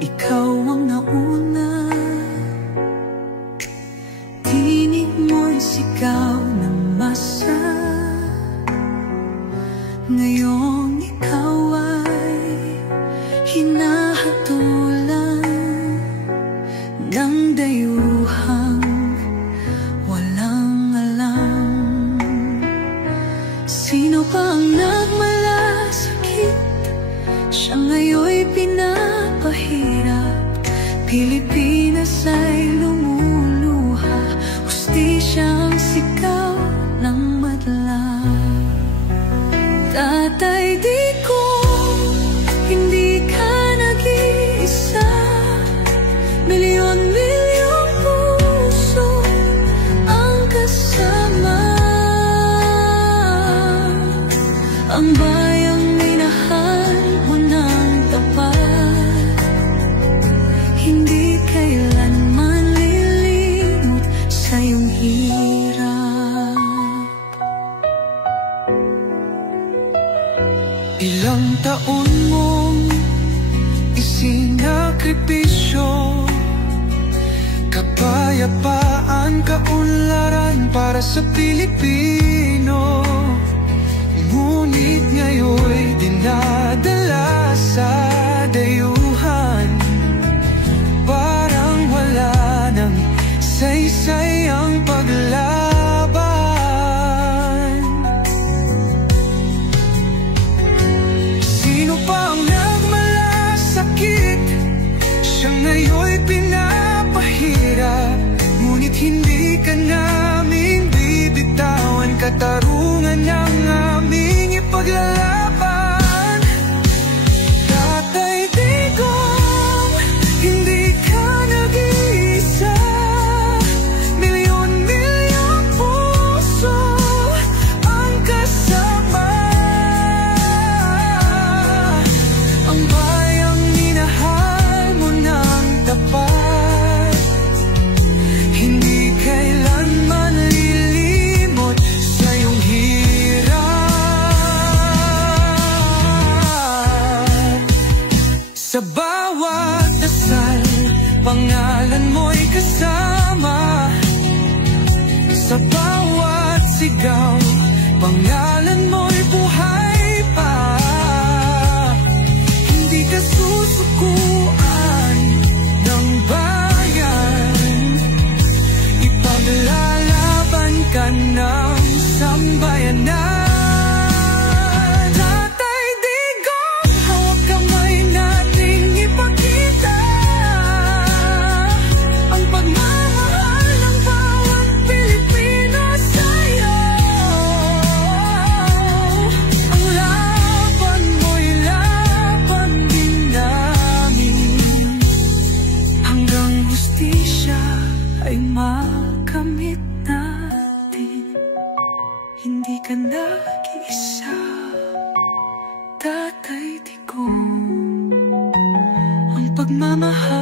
ikaw ang nauna. Tinig mo'y sigaw ng masa. Ngayong ikaw ay hinahatulan ng dayuhang walang alam. Sino pa ang nagmalasakit? Siya ngayon'y pinapahirap. Pilipinas ay lumuluha, hustisyang sigaw ng madla. Tatay Digong, hindi ka nag-iisa. Milyon-milyong puso ang kasama. Ang bayang minahal mo ng tapat, hindi kailanman lilimot sa iyong hirap. Ilang taon mong isinakripisyo, kapayapaan, kaunlaran para sa Pilipino. Ngunit ngayon'y dinadala sa dayuhan, parang wala nang saysay ang paglaban. Sino pa ang nagmalasakit? Siya ngayon'y pinapahirap. Ngunit hindi ka namin bibitawan, katarungan ng aming ipaglalaban. Tatay Digong, hindi ka nag-iisa. Milyon-milyong puso ang kasama. Ang bayang minahal mo ng tapat, hindi kailanman lilimot sa iyong hirap. Sa bawat dasal, pangalan mo'y kasama. Sa bawat sigaw, pangalan mo'y buhay pa. Hindi ka susukuan ng bayan, ipaglalaban ka ng sambayanan. Tatay Digong, hawak kamay nating ipakita ang pagmamahal ng bawat Pilipino sa'yo. Ang laban mo'y laban din namin, hanggang hustisya ay makamit natin. Hindi ka nag-iisa, Tatay Digong. Ang pagmamahal